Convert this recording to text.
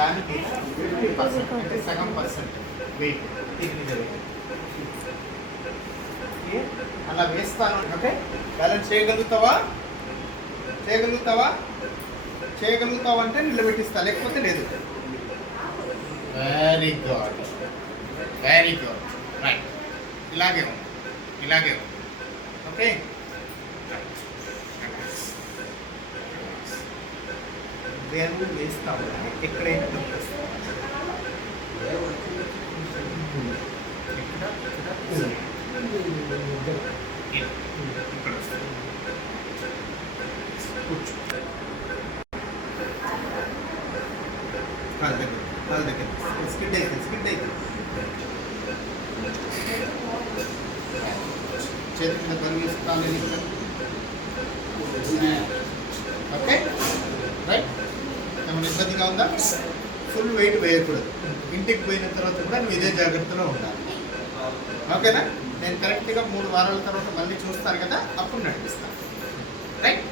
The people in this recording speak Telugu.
దానికి 50% అంటే సగం పర్సెంట్ వెయిట్ అలా వేస్తాను. Okay, balance చేయగలుగుతావా? చేయగలుగుతావా అంటే నిలబెట్టిస్తా, లేకపోతే లేదు. Very good, right. ఇలాగే ఉంది. ఓకే, వేరు వేస్తాము. ఎక్కడైనా కాలు దగ్గర స్కిడ్ అయితే చేతి మీద బరువు వేసుకోవాలి. Okay, right. ఏమైనా ఇబ్బందిగా ఉందా? ఫుల్ వెయిట్ వేయకూడదు. ఇంటికి పోయిన తర్వాత కూడా నువ్వు ఇదే జాగ్రత్తలో ఉండాలి. ఓకేనా? నేను కరెక్ట్గా 3 వారాల తర్వాత మళ్ళీ చూస్తాను కదా, అప్పుడు నడిపిస్తాను. రైట్.